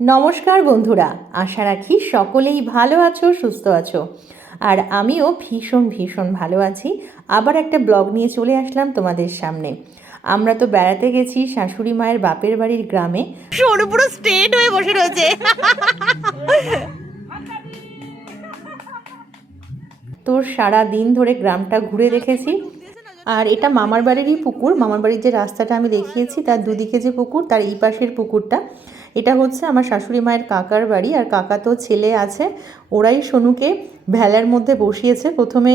নমস্কার বন্ধুরা, আশা রাখি সকলেই ভালো আছো, সুস্থ আছো। আর আমিও ভীষণ ভীষণ ভালো আছি। আবার একটা ব্লগ নিয়ে চলে আসলাম তোমাদের সামনে। আমরা তো বেড়াতে গেছি শাশুড়ি মায়ের বাপের বাড়ির গ্রামে। সরু পুরো স্ট্রেট হয়ে বসে রয়েছে। তো সারা দিন ধরে গ্রামটা ঘুরে দেখেছি। আর এটা মামার বাড়িরই পুকুর। মামার বাড়ির যে রাস্তাটা আমি দেখিয়েছি তার দুদিকে যে পুকুর, তার এই পাশের পুকুরটা, এটা হচ্ছে আমার শাশুড়ি মায়ের কাকার বাড়ি। আর কাকা তো ছেলে আছে, ওরাই সোনুকে ভেলার মধ্যে বসিয়েছে। প্রথমে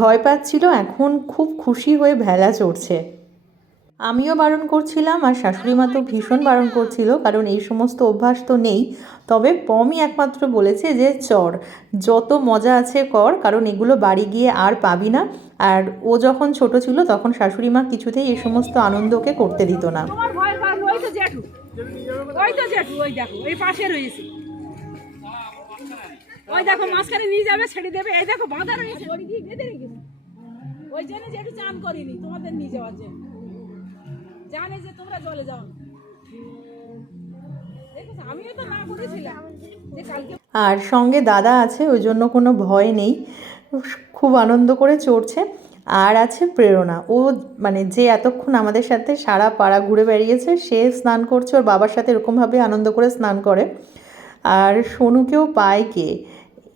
ভয় পাচ্ছিল, এখন খুব খুশি হয়ে ভেলা চড়ছে। আমিও বারণ করছিলাম আর শাশুড়ি মা তো ভীষণ বারণ করছিল, কারণ এই সমস্ত অভ্যাস তো নেই। তবে পমই একমাত্র বলেছে যে চড়, যত মজা আছে কর, কারণ এগুলো বাড়ি গিয়ে আর পাবি না। আর ও যখন ছোট ছিল তখন শাশুড়ি মা কিছুতেই এই সমস্ত আনন্দ ওকে করতে দিত না। ওই দেখো মাঝখানে নিয়ে যাবে, ছেড়ে দেবে। এই দেখো বাঁধা রয়েছে, ওই দিয়ে বেঁধে রেখেছে। ওই জন্য যে একটু চান করিনি তোমাদের নিয়ে যাওয়ার জন্য, জানে যে তোমরা জলে যাও। দেখেছো, আমিও তো না করেছিলাম যে কালকে। আর সঙ্গে দাদা আছে, ওই জন্য কোনো ভয় নেই, খুব আনন্দ করে চড়ছে। আর আছে প্রেরণা, ও মানে যে এতক্ষণ আমাদের সাথে সারা পাড়া ঘুরে বেরিয়েছে, সে স্নান করছে, ওর বাবার সাথে এরকমভাবে আনন্দ করে স্নান করে। আর সোনুকেও পায় কে,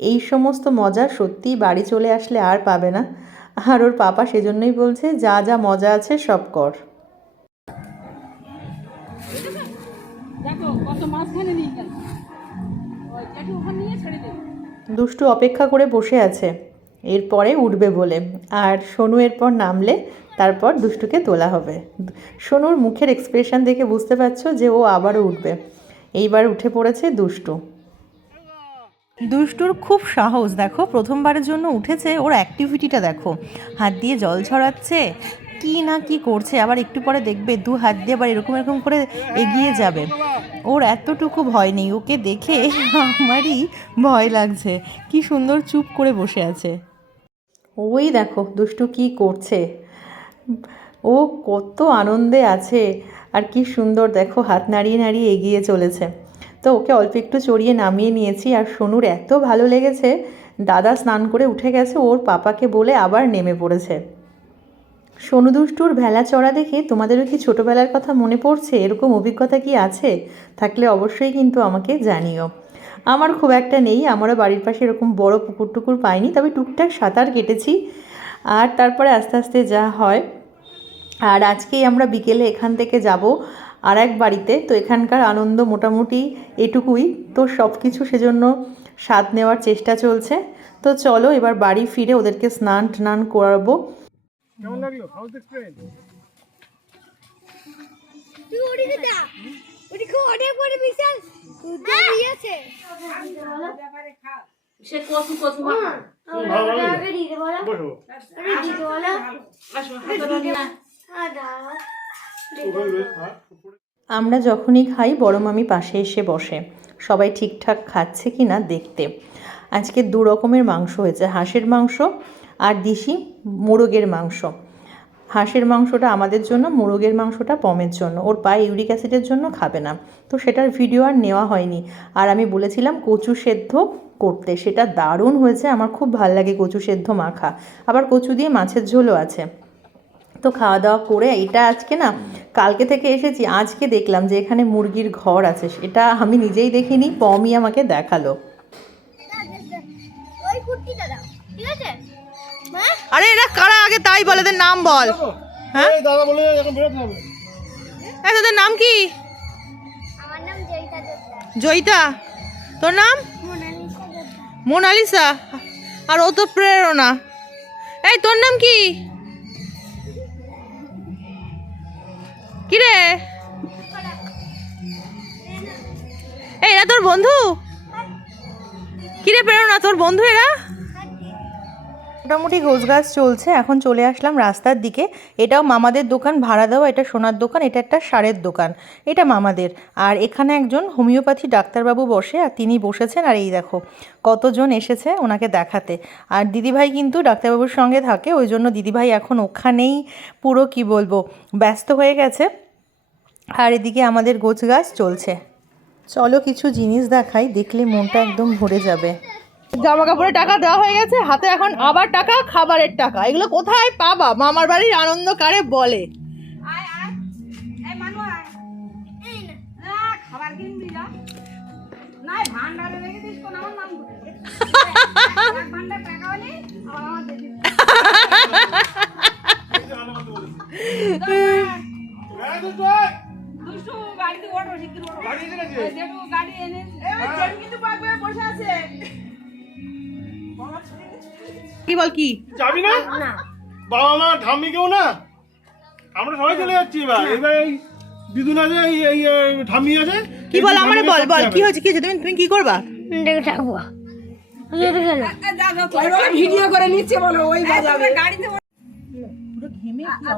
এই সমস্ত মজা সত্যি বাড়ি চলে আসলে আর পাবে না। আর ওর পাপা সেজন্যই বলছে যা যা মজা আছে সব কর। দেখো কত মাঝখানে নিয়ে গেল, ওই একটু ওখানে নিয়ে ছেড়ে দেবে। দুষ্টু অপেক্ষা করে বসে আছে এরপরে উঠবে বলে। আর সোনু এরপর নামলে তারপর দুষ্টুকে তোলা হবে। সোনুর মুখের এক্সপ্রেশন দেখে বুঝতে পারছো যে ও আবারও উঠবে। এইবার উঠে পড়েছে দুষ্টু। দুষ্টুর খুব সাহস, দেখো প্রথমবারের জন্য উঠেছে, ওর অ্যাক্টিভিটিটা দেখো, হাত দিয়ে জল ছড়াচ্ছে, কি না কি করছে। আবার একটু পরে দেখবে দু হাত দিয়ে আবার এরকম এরকম করে এগিয়ে যাবে। ওর এতটুকু ভয় নেই, ওকে দেখে আমারই ভয় লাগছে। কি সুন্দর চুপ করে বসে আছে। ওই দেখো দুষ্টু কি করছে, ও কত আনন্দে আছে। আর কি সুন্দর দেখো, হাত নাড়িয়ে নাড়িয়ে এগিয়ে চলেছে। তো ওকে অল্প একটু চড়িয়ে নামিয়ে নিয়েছি। আর সোনুর এত ভালো লেগেছে, দাদা স্নান করে উঠে গেছে, ওর পাপাকে বলে আবার নেমে পড়েছে। সোনু দুষ্টুর ভেলা চড়া দেখে তোমাদেরও কি ছোটোবেলার কথা মনে পড়ছে? এরকম অভিজ্ঞতা কি আছে? থাকলে অবশ্যই কিন্তু আমাকে জানিও। আমার খুব একটা নেই, আমারও বাড়ির পাশে এরকম বড় পুকুর টুকুর পাইনি, তবে টুকটাক সাঁতার কেটেছি। আর তারপরে আস্তে আস্তে যা হয়। আর আজকেই আমরা বিকেলে এখান থেকে যাব আর এক বাড়িতে। তো এখানকার আনন্দ মোটামুটি এটুকুই, তো সব কিছু সেজন্য স্বাদ নেওয়ার চেষ্টা চলছে। তো চলো এবার বাড়ি ফিরে ওদেরকে স্নান টান করাবো। কেমন লাগলো? House experience? তুই ওড়ি দা ওড়ি কো অনেক বড় বিশাল উদ্যান আছে সে কচু কচু মাখা ভালো আগে লাগলো? দিতে বলো বসো। আরে দিতে বলো আসো হাতটা নিয়ে আদা ওখানে রয়েছে, হ্যাঁ, উপরে। আমরা যখনই খাই বড় মামি পাশে এসে বসে, সবাই ঠিকঠাক খাচ্ছে কি না দেখতে। আজকে দু রকমের মাংস হয়েছে, হাঁসের মাংস আর দেশি মোরগের মাংস। হাঁসের মাংসটা আমাদের জন্য, মোরগের মাংসটা পমের জন্য। ওর পায়ে ইউরিক অ্যাসিডের জন্য খাবে না, তো সেটার ভিডিও আর নেওয়া হয়নি। আর আমি বলেছিলাম কচু সেদ্ধ করতে, সেটা দারুণ হয়েছে, আমার খুব ভাল লাগে কচু সেদ্ধ মাখা। আবার কচু দিয়ে মাছের ঝোলও আছে। তো খাওয়া দাওয়া করে এটা আজকে না, কালকে থেকে এসেছি, আজকে দেখলাম যে এখানে মুরগির ঘর আছে। এটা আমি নিজেই দেখিনি, পমই আমাকে দেখালো। ওই কুর্তিটা দাও, ঠিক আছে? মা আরে এরা কারা আগে তাই বলে, এদের নাম বল। হ্যাঁ? এই দাদা বলে এখন বেরোতে হবে। তোদের নাম কি? আমার নাম জয়িতা জোদ্দার। জয়িতা, তোর নাম? মোনালিসা জোদ্দার। মোনালিসা। আর ও তো প্রেরণা। এই তোর নাম কি? কিরে, এই এরা তোর বন্ধু? কিরে প্রেরণা, তোর বন্ধু এরা? মোটামুটি গোছগাছ চলছে। এখন চলে আসলাম রাস্তার দিকে। এটাও মামাদের দোকান, ভাড়া দেওয়া। এটা সোনার দোকান, এটা একটা সারের দোকান, এটা মামাদের। আর এখানে একজন হোমিওপ্যাথি ডাক্তারবাবু বসে, আর তিনি বসেছেন। আর এই দেখো কতজন এসেছে ওনাকে দেখাতে। আর দিদিভাই কিন্তু ডাক্তারবাবুর সঙ্গে থাকে, ওই জন্য দিদিভাই এখন ওখানেই পুরো কি বলবো ব্যস্ত হয়ে গেছে। আর এদিকে আমাদের গোছগাছ চলছে। চলো কিছু জিনিস দেখাই, দেখলে মনটা একদম ভরে যাবে। জামা কাপড়ের টাকা দেওয়া হয়ে গেছে, হাতে এখন আবার টাকা, খাবারের টাকা। এগুলো কোথায় পাবা? মামার বাড়ির আনন্দ কারে বলে। আয় আয় এই মানু আয় খাবার কিনবি না না ভান্ডারে রেখে দিস কোন আমার নাম করে এক ভান্ডার টাকা হলে আমার দিদি দুশো গাড়িতে ওঠো শিগগির ওঠো দেখো গাড়ি এনে জেন কিন্তু পাকবে বসে আছে কি বল কি যাবি না? বাবা মা ঠাম্মি কেউ না, আমরা সবাই চলে যাচ্ছি এবার। এবার এই দিদুন আছে, এই ঠাম্মি আছে। কি বল আমারে বল বল কি হয়েছে, কি হয়েছে? তুমি কি করবা? দেখে থাকবো ভিডিও করে নিচ্ছে বলো ওই বাজাবে গাড়িতে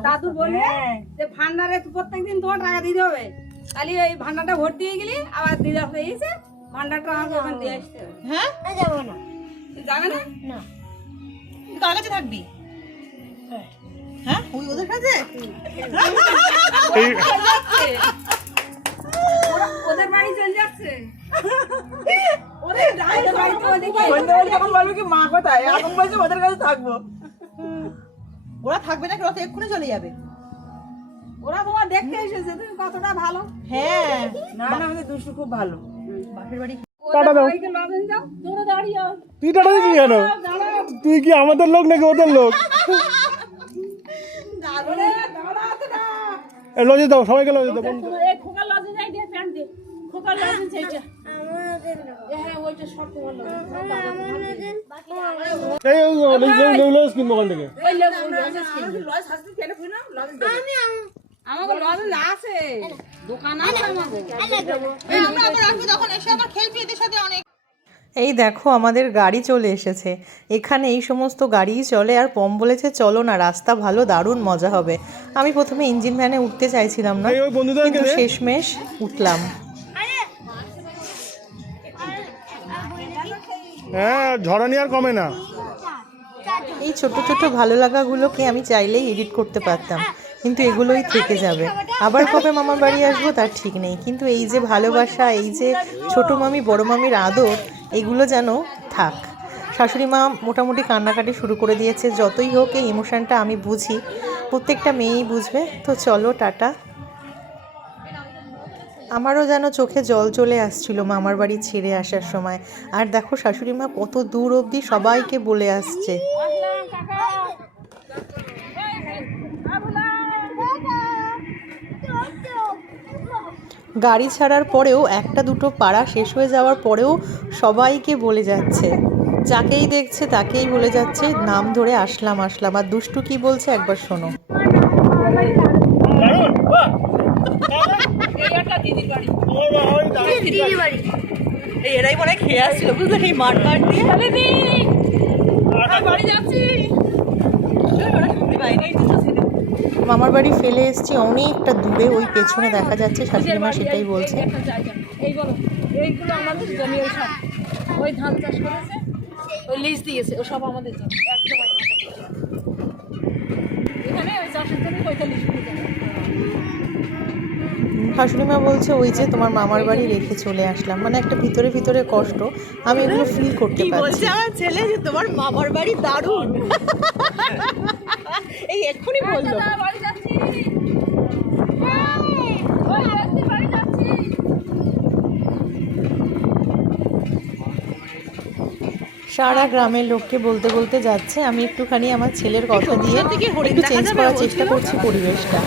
দাদু বলবে যে ভান্ডারে প্রত্যেকদিন তোমার টাকা দিতে হবে, তাহলে ওই ভান্ডারটা ভর্তি হয়ে গেলি আবার দিদা হয়ে গেছে ভান্ডারটা আমাকে ওখানে দিয়ে আসতে হবে। হ্যাঁ যাবো না যাবে না না কার কাছে থাকবি? হ্যাঁ ওই ওদের কাছে? ওদের বাড়ি চলে যাচ্ছে ওদের বাড়িতে ওদিকে যখন বলবে কি মা কোথায়, এখন বলছে ওদের কাছে থাকবো। ওরা থাকবে না, ওরা তো এক্ষুনি চলে যাবে। ওরা তোমার দেখতে এসেছে তুমি কতটা ভালো। হ্যাঁ না না আমাদের দুষ্টু খুব ভালো। বাপের বাড়ি টাটা দাও। সবাইকে লজেন দাও তোমরা দাঁড়িয়ে তুই টাটা দিবি কেন? তুই কি আমাদের লোক নাকি ওদের লোক? লজে দাও, সবাইকে লজে দাও। খোকার লজেন যাই দিয়ে প্যান্ট দিয়ে খোকার লজেন সেইটা হ্যাঁ ওইটা সব তোমার লজেন এই লজ কিনবো ওখান থেকে। ওই লজ হাসতে কেন ফিনা লজেন আমাকে লজেন আছে দোকান আছে আমাদের। এই দেখো আমাদের গাড়ি চলে এসেছে। এখানে এই সমস্ত গাড়িই চলে। আর পম বলেছে চলো না, রাস্তা ভালো, দারুণ মজা হবে। আমি প্রথমে ইঞ্জিন ভ্যানে উঠতে চাইছিলাম না, ওই বন্ধুদের কিন্তু শেষমেশ উঠলাম। হ্যাঁ, ঝড়ানি আর কমে না। এই ছোট ছোট ভালো লাগাগুলোকে আমি চাইলেই এডিট করতে পারতাম, কিন্তু এগুলোই থেকে যাবে। আবার কবে মামার বাড়ি আসবো তার ঠিক নেই, কিন্তু এই যে ভালোবাসা, এই যে ছোট মামি বড় মামির আদর, এগুলো যেন থাক। শাশুড়ি মা মোটামুটি কান্নাকাটি শুরু করে দিয়েছে। যতই হোক এই ইমোশনটা আমি বুঝি, প্রত্যেকটা মেয়েই বুঝবে। তো চলো টাটা। আমারও যেন চোখে জল চলে আসছিল মামার বাড়ি ছেড়ে আসার সময়। আর দেখো শাশুড়ি মা কত দূর অবধি সবাইকে বলে আসছে। গাড়ি ছাড়ার পরেও একটা দুটো পাড়া শেষ হয়ে যাওয়ার পরেও সবাইকে বলে যাচ্ছে, যাকেই দেখছে তাকেই বলে যাচ্ছে নাম ধরে আসলাম আসলাম। আর দুষ্টু কি বলছে একবার শোনো। এই এরাই মনে হয় খেয়ে আসছিল, বুঝলে, এই মাঠ মাঠ দিয়ে বাড়ি যাচ্ছি। মামার বাড়ি ফেলে এসেছি অনেকটা দূরে, ওই পেছনে দেখা যাচ্ছে। শাশুড়ি মা সেটাই বলছে। এই বলো এইগুলো আমাদের জমি, ওই সব ওই ধান চাষ করেছে, ওই লিজ দিয়েছে, ও সব আমাদের জমি। একদম এখানে ওই চাষের জমি 45 বিঘা। শাশুড়ি মা বলছে ওই যে তোমার মামার বাড়ি রেখে চলে আসলাম, মানে একটা ভিতরে ভিতরে কষ্ট। আমি এগুলো ফিল করতে পারছি। আমার ছেলে যে তোমার মামার বাড়ি দারুণ, এই এক্ষুনি বললো। বাড়ি যাচ্ছি ওই যাচ্ছি বাড়ি যাচ্ছি। সারা গ্রামের লোককে বলতে বলতে যাচ্ছে। আমি একটুখানি আমার ছেলের কথা দিয়ে একটু চেঞ্জ করার চেষ্টা করছি পরিবেশটা।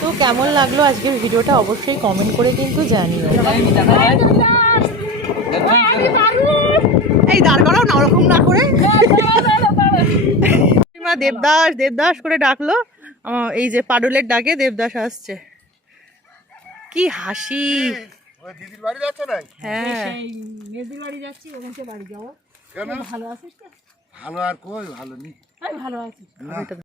তো কেমন লাগলো আজকের ভিডিওটা অবশ্যই কমেন্ট করে কিন্তু জানিও। এই দাঁড় করাও না, ওরকম না করে। দেবদাস দেবদাস করে ডাকলো, এই যে পাডুলের ডাকে দেবদাস আসছে। কি হাসি। দিদির বাড়ি যাচ্ছে না? হ্যাঁ মেদির বাড়ি যাচ্ছি, ওখানে বাড়ি যাবো। ভালো আছিস তো? ভালো আর কই ভালো নি। ভালো আছি।